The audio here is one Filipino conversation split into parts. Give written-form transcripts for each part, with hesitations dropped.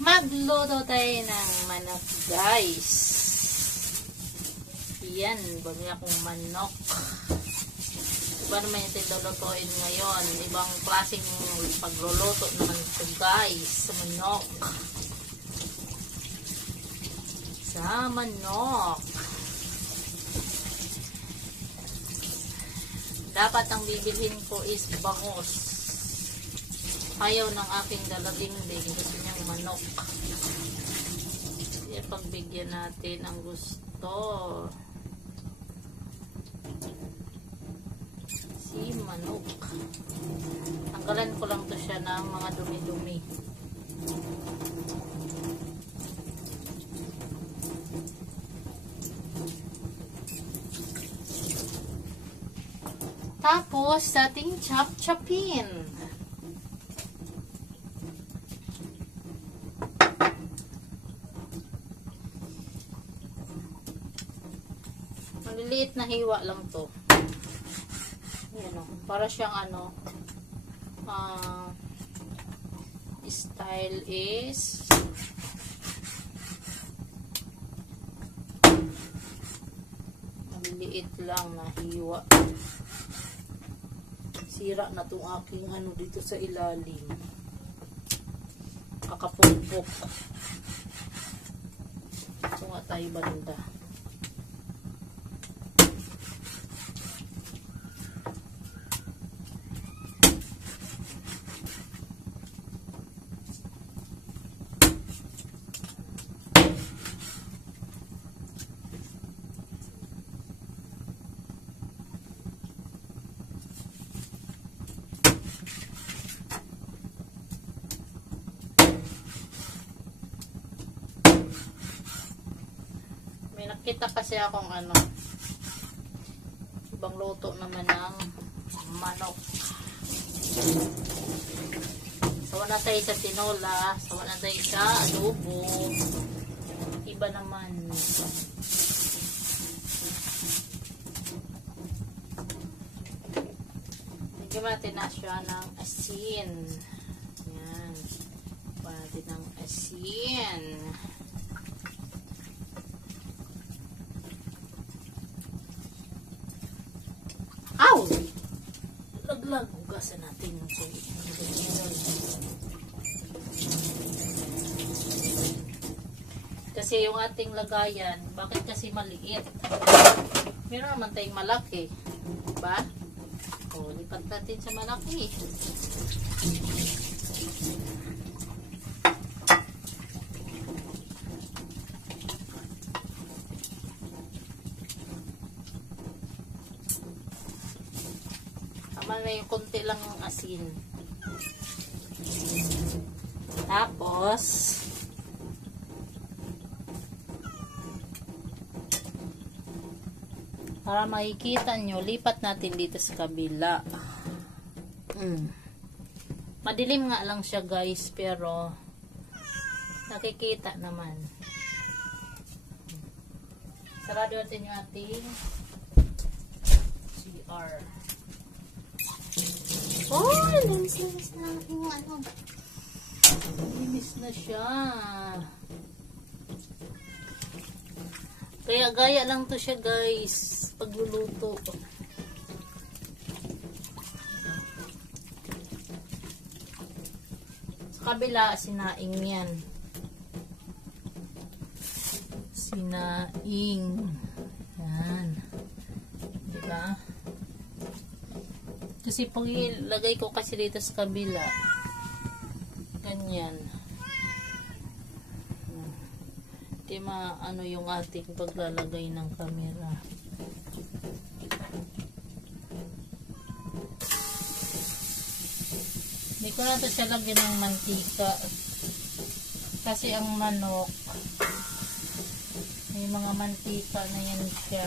Magluto tayo ng manok, guys. Yan, bumili akong manok. Iba naman yung lulutuin ngayon. Ibang klaseng pagluluto naman ito, guys. Sa manok. Sa manok. Dapat ang bibilhin ko is bangus. Ayaw ng aking daladingding. Gusto niyang manok. Kaya pagbigyan natin ang gusto. Si manok. Tanggalan ko lang to siya ng mga dumi-dumi. Tapos, ating chop-chopin. Maliliit na hiwa lang to. Yan o. Para siyang ano, style is maliliit lang na hiwa. Sira na itong aking ano dito sa ilalim. Kakapupok. Ito nga tayo banda. Nakita kasi akong ano, ibang luto naman ng manok. Sawa na tayo sa tinola, sawa na tayo sa adobo. Iba naman. Bigyan natin na siya ng asin. Yan. Bigyan natin ng asin. Ow! Laglag. Ugasan natin. Kasi yung ating lagayan, bakit kasi maliit? Meron naman tayong malaki. Diba? O, lipat natin sa malaki. Na yung konti lang ng asin. Tapos para makikita nyo, lipat natin dito sa kabila. Madilim nga lang siya, guys, pero nakikita naman. Sarado natin yung ating CR. Oh, linis na yung ano. Linis na siya. Kaya gaya lang to siya, guys, pagluluto. Sa kabila, sinaing yan. Sinaing. Yan. Diba? Kasi pag ilagay ko kasi dito sa kabila, ganyan. Hindi maano yung ating paglalagay ng camera. Hindi ko na ito siya lagyan ng mantika. Kasi ang manok, may mga mantika na yan siya.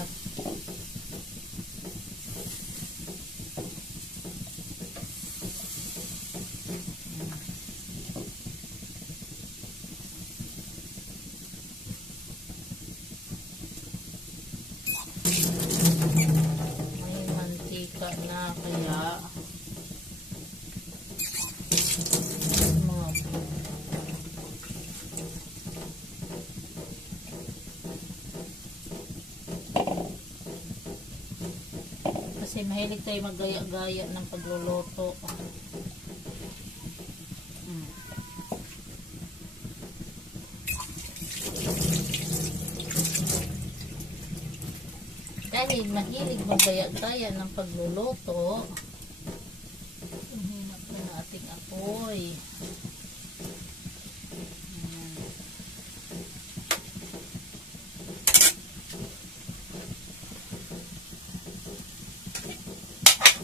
Na kaya mga Kasi mahilig tayo maggaya-gaya ng pagluluto. Dahil mahilig maggaya-gaya ng pagluluto, hinap na nating apoy.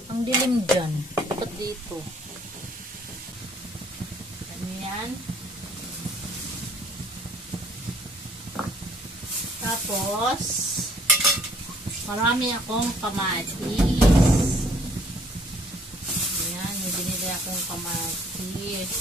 Ang dilim dyan. Dapat dito. Ganyan. Tapos, marami akong kamatis. Ayan, may binili akong kamatis.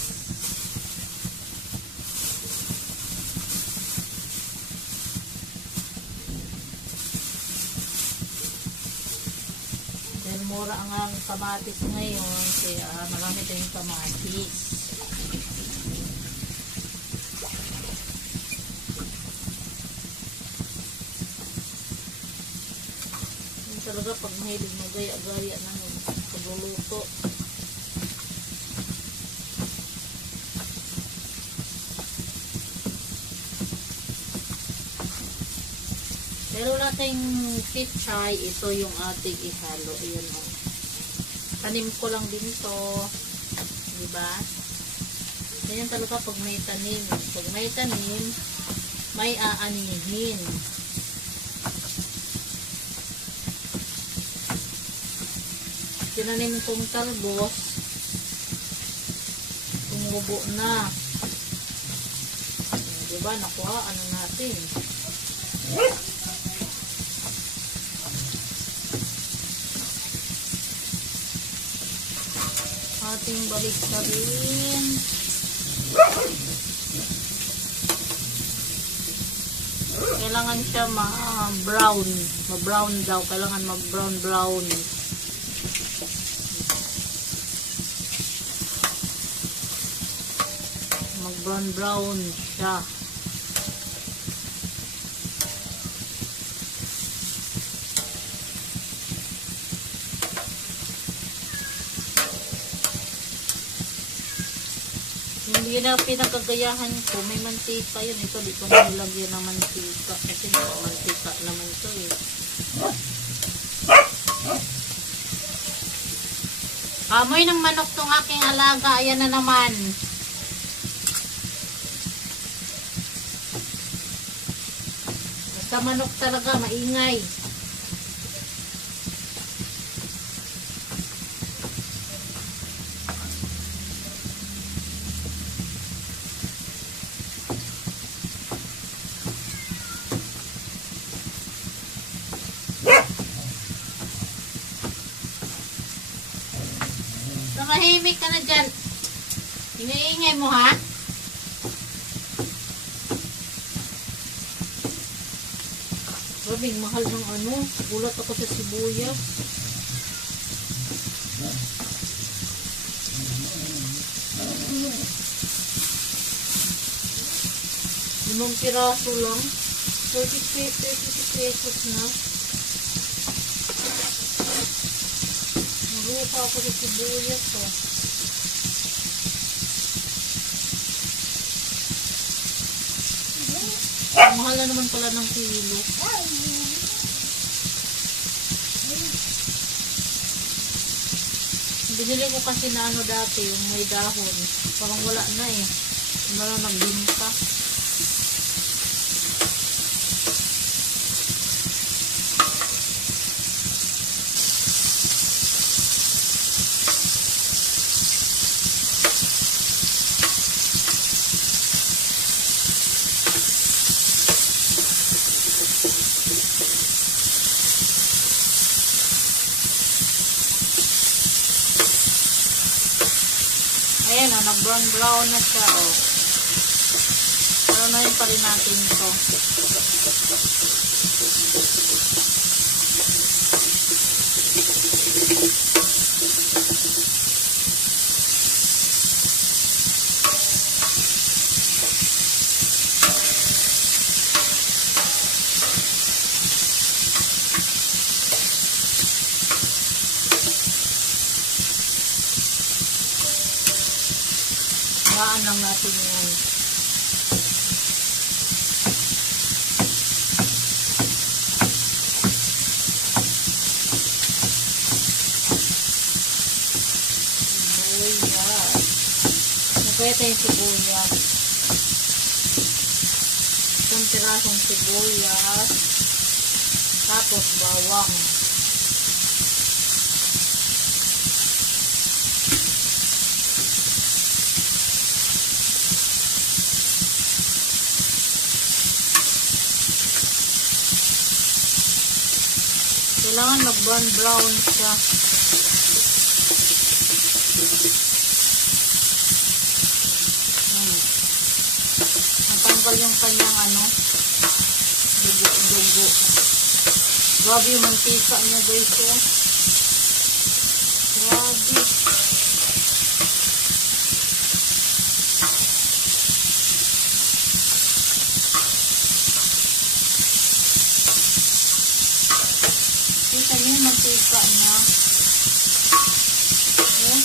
Dahil mura ang kamatis ngayon, kaya marami tayong kamatis. Talaga pag mahilig magaya-gaya ng pagluluto. Pero wala tayong pichay, ito yung ating ihalo. Ayan o. Tanim ko lang din to. Diba? Ayan talaga pag may tanim. Pag may tanim, may aanihin. Tinanim kong talbos, tumubo na. Diba, nakuha, ano natin. Ating balik na rin. Kailangan siya ma-brown. Ma-brown daw. Kailangan ma-brown-brown. Mag-brown-brown siya. Hindi na pinagagayahan ko. May mantika yun. Ito, di ko na nilagyan ng mantika. Kasi mantika naman ito eh. Amoy ng manok tong aking alaga. Ayan na naman. Basta manok talaga, maingay. Mahimik ka na dyan. Iniingay mo ha? Grabing mahal ng ano. Gulat ako sa sibuyas. Limang piraso lang. 30 pesos na. Naguha ako sa sibuyas oh. Mahal na naman pala ng kilo. Binili ko kasi na ano dati, yung may dahon. Parang wala na eh. Wala na nagbinta. Ayan o, nag-brown-brown na siya o. Pero na yun pa rin natin ito. Higaan lang natin yan. Sibuyas. Nagkaya tayong sibuyas. Isang pirasong sibuyas. Tapos bawang. Kailangan mag-brown siya. Natanggal yung kanyang dugo. Grabe yung mantika niya guys. Oh. Grabe. Kita niyo yung mantika niya. Okay.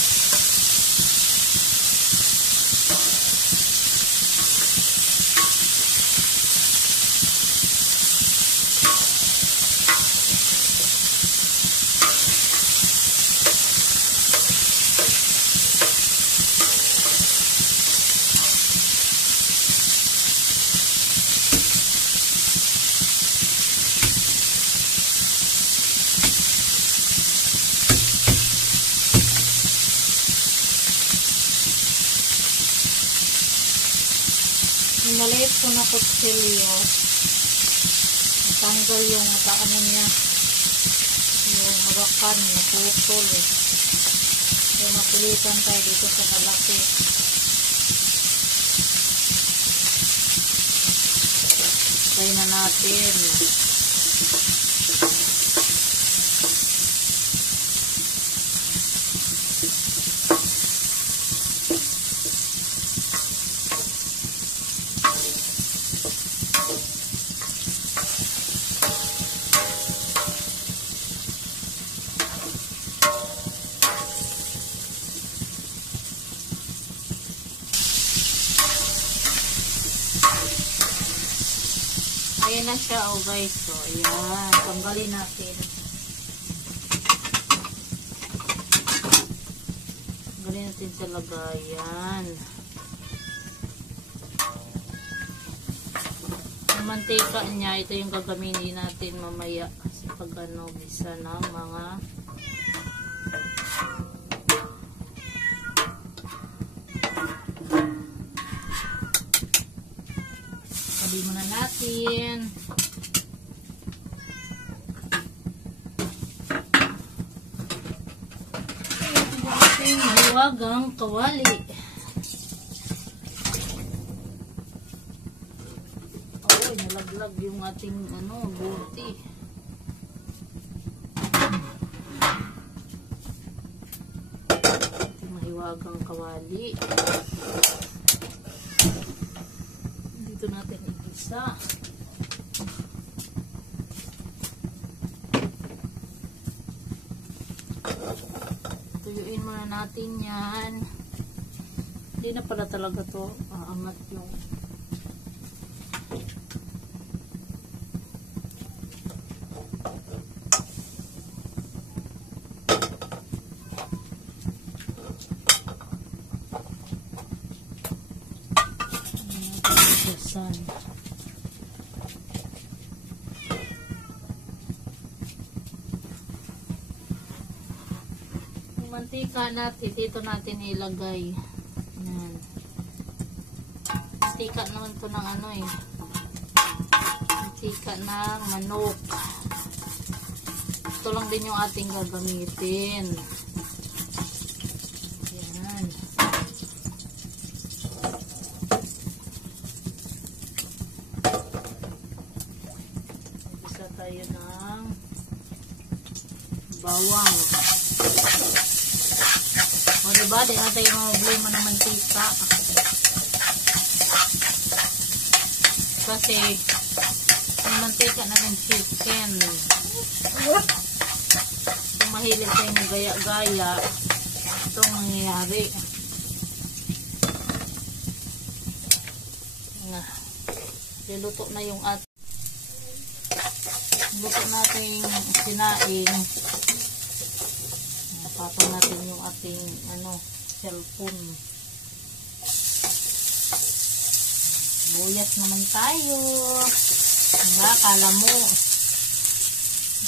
Maliit ko na kutsilyo. Natanggal yung niya. Yung harakan na putol. So mapilitan tayo dito sa malaki. Try na natin. Ayan na siya, oh guys. So, ayan. Tanggalin natin. Tanggalin natin sa lagayan. Yung mantika niya, ito yung gagamitin natin mamaya sa pag-bisa ng mga sabi muna natin. Ating hiwagang kawali. Oh, nalaglag yung ating buti. Ating mahiwagang kawali. Dito natin isa. Tuyuin muna natin yan. Hindi na pala talaga to aangat yung sun. Mantika natin, dito natin ilagay. Yan. Mantika naman to ng mantika ng manok. Ito lang din yung ating gagamitin. Yan. Isa tayo ng bawang. O diba, di na tayo problema ng mantika. Kasi, yung mantika na ng chicken. Kung mahilig tayo ng gaya-gaya, itong nangyayari. Liluto na yung luto nating sinaing. Patong natin yung ating cellphone. Buyas naman tayo. Diba?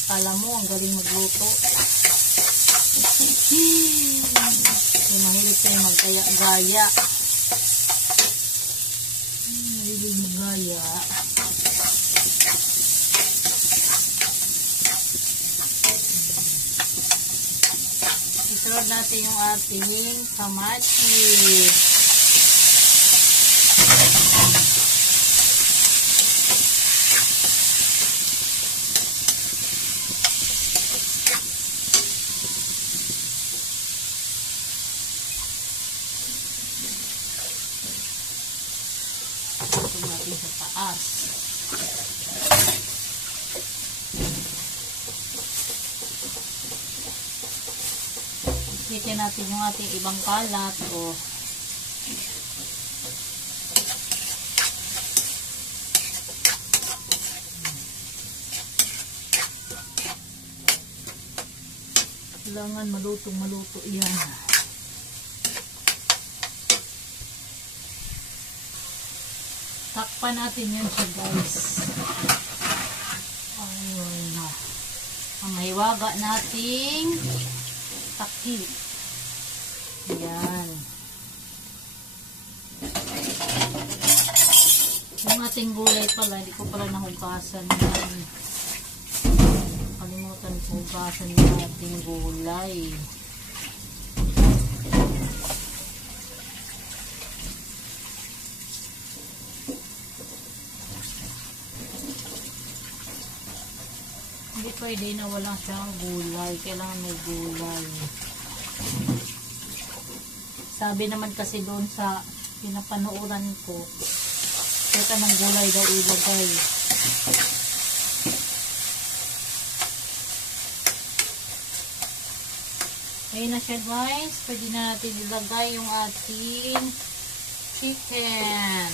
Kala mo ang galing magluto. Mahilig tayo magkaya-gaya. Mahilig magaya. Isunod natin yung ating kamatis. Ito natin sa taas. Itin natin yung ating ibang kalat. Kailangan malutong-maluto yan. Takpan natin yan siya, guys. Ayun na. Ang mahiwaga nating takip. Yan. Yung ating gulay pala, hindi ko pala nahugasan yan. Kalimutan ko hugasan yung ating gulay. Hindi pwede na wala siyang gulay. Kailangan may gulay. Sabi naman kasi doon sa pinapanuuran ko, kahit anong gulay daw ilagay. Ayun na siya, guys. Pwede na natin ilagay yung ating chicken.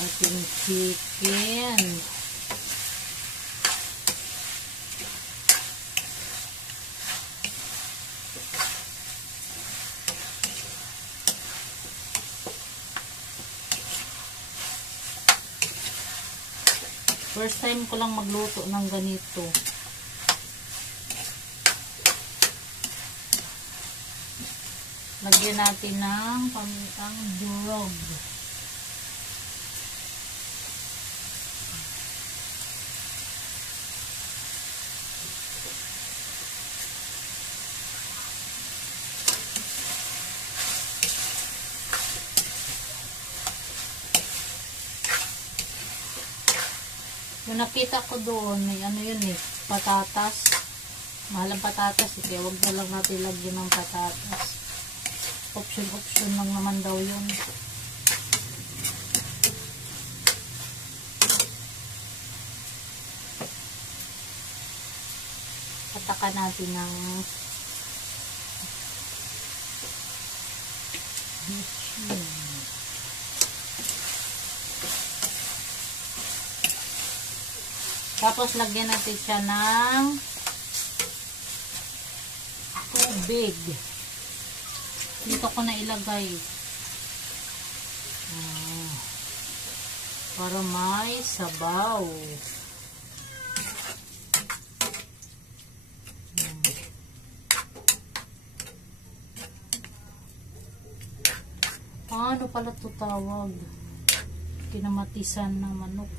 Ating chicken. First time ko lang magluto ng ganito. Lagyan natin ng pamintang durog. Yung nakita ko doon, may yun patatas. Mahal ang patatas, kaya wag na lang natin lagyan ng patatas. Option lang naman daw yun. Patakan natin ng tapos lagyan natin siya ng tubig. Dito ko na ilagay. Para may sabaw. Paano pala ito tawag? Kinamatisan ng manok.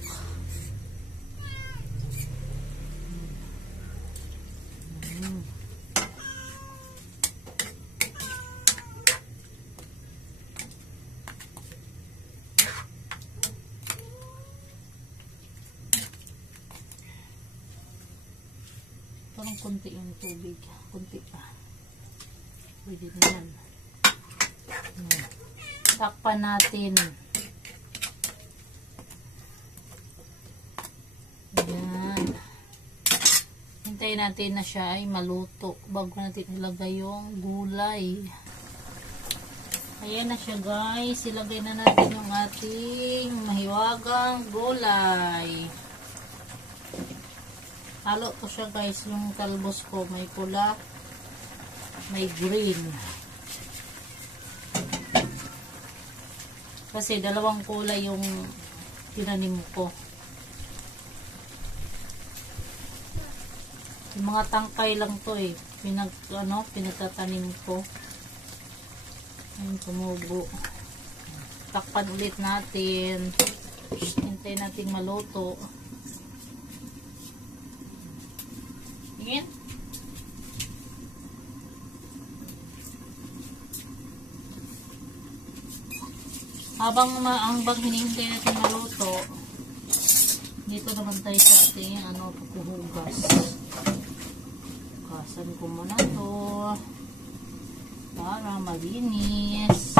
Parang konti yung tubig. Konti pa. Pwede na yan. Takpan natin. hintayin natin na siya ay maluto bago natin ilagay yung gulay. Ayan na siya guys. Ilagay na natin yung ating mahiwagang gulay. Halo ko siya guys. Yung talbos ko may pula, may green. Kasi dalawang kulay yung tinanim ko. Yung mga tangkay lang to eh. Pinagtatanim ko. Ayun, tumubo. Takpan ulit natin. Hintay natin maluto. Tingin. Habang hinihintay natin maluto, dito naman tayo sa ating paghuhugas. Hugasan ko muna to para malinis.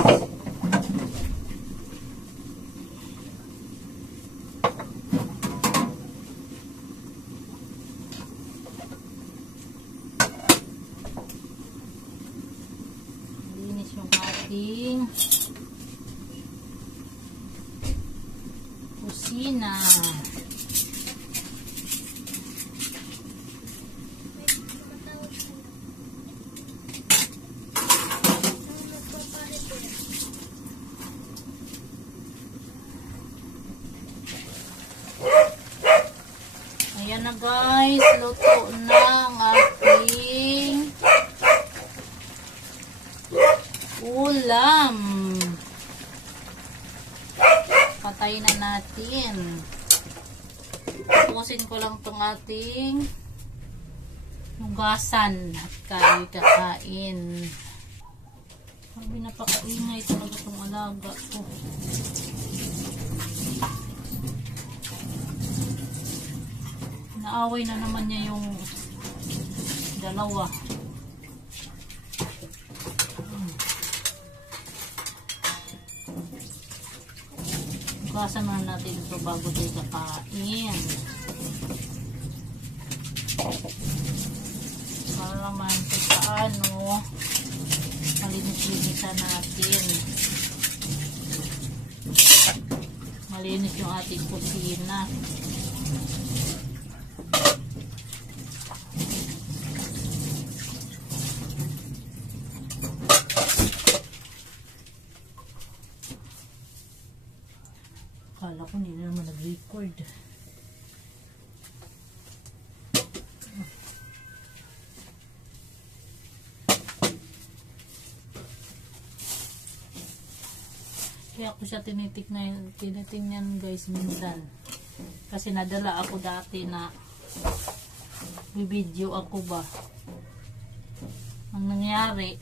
Malinis yung ating kusina. Ayan na guys, luto na ang ating ulam. Patayin na natin. Tapusin ko lang tong ating hugasan at kakain. Sabi napakaingay talaga tong alaga ko. Naaway na naman niya yung dalawa. Hugasan na natin ito bago tayo kakain. Para naman paano malinis-linisan natin. Malinis yung ating kusina. Akala ko hindi na naman nag-record. Kaya ako siya tinitingnan guys minsan. Kasi nadala ako dati na bibidyo ako ba. Ang nangyari,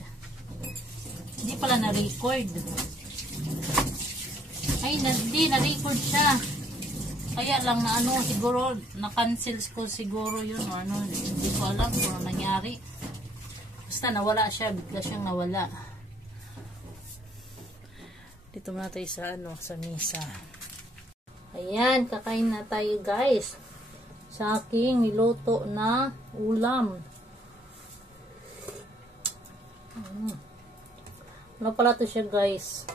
hindi pala na-record. Ay, hindi, na-record siya. Kaya lang na siguro, na-cancel ko siguro yun. O hindi ko alam kung ano nangyari. Basta nawala siya, bigla siyang nawala. Dito muna tayo sa misa. Ayan, kakain na tayo guys. Sa aking niluto na ulam. Ano pala to siya guys?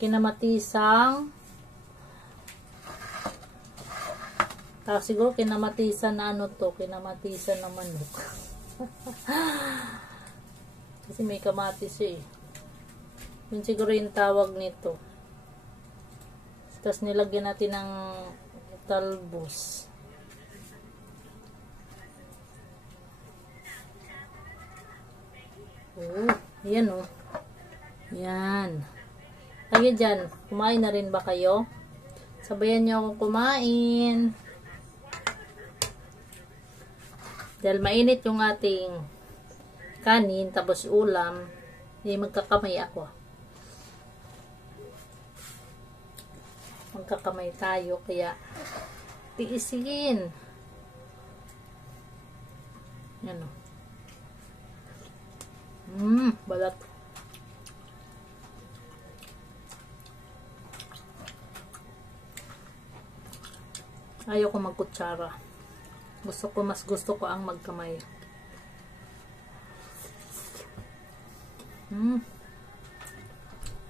Kinamatisang siguro kinamatisan na kinamatisan na manok. Kasi may kamatis eh. Yun siguro yung tawag nito. Tapos nilagyan natin ng talbos. Yan yan. Lagi dyan, kumain na rin ba kayo? Sabayan nyo akong kumain. Dahil mainit yung ating kanin, tapos ulam, magkakamay ako. Magkakamay tayo, kaya tiisin. Yan o. Balat. Ayaw ko magkutsara. Mas gusto ko ang magkamay.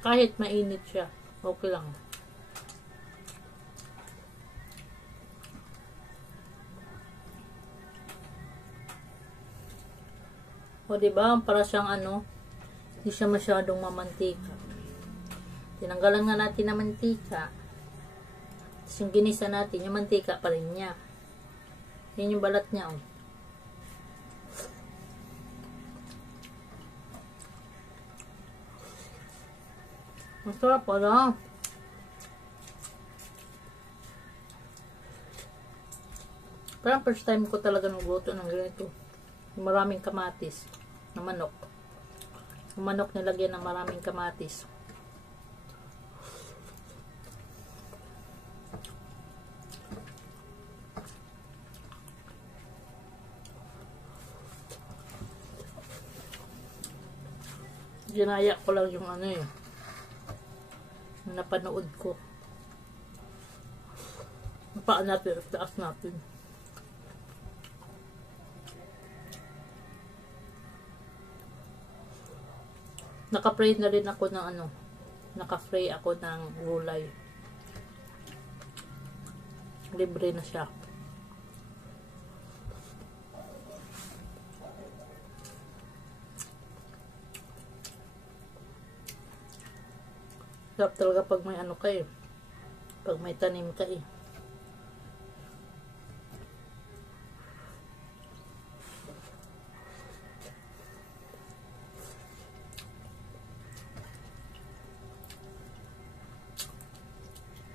Kahit mainit siya, okay lang. O diba, para siyang ano, hindi siya masyadong mamantika. Tinanggalan nga natin ng mantika. Tapos yung ginisa natin, yung mantika pa rin niya. Yan yung balat niya, oh. Masarap pala. Parang first time ko talaga nagluto ng ganito. Maraming kamatis na manok. Yung manok nilagyan ng maraming kamatis. Ginaya ko lang yung ano eh, yung napanood ko. Napaan natin, taas natin. Naka-fry na rin ako ng ano, naka-fry ako ng gulay. Libre na siya. Sarap talaga pag may ano ka eh. Pag may tanim ka eh.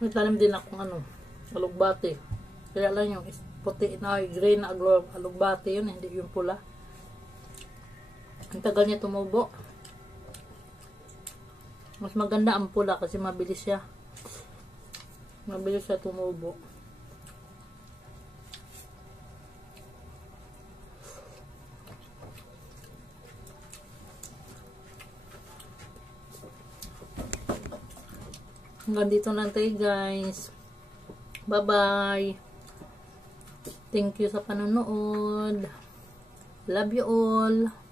May tanim din akong ano, alugbati. Kaya lang yung puti na green na alugbati yun, hindi yung pula. Ang tagal niya tumubo. Mas maganda ang pula kasi mabilis siya. Mabilis siya tumubo. Hanggang dito na tayo guys. Bye bye. Thank you sa panonood. Love you all.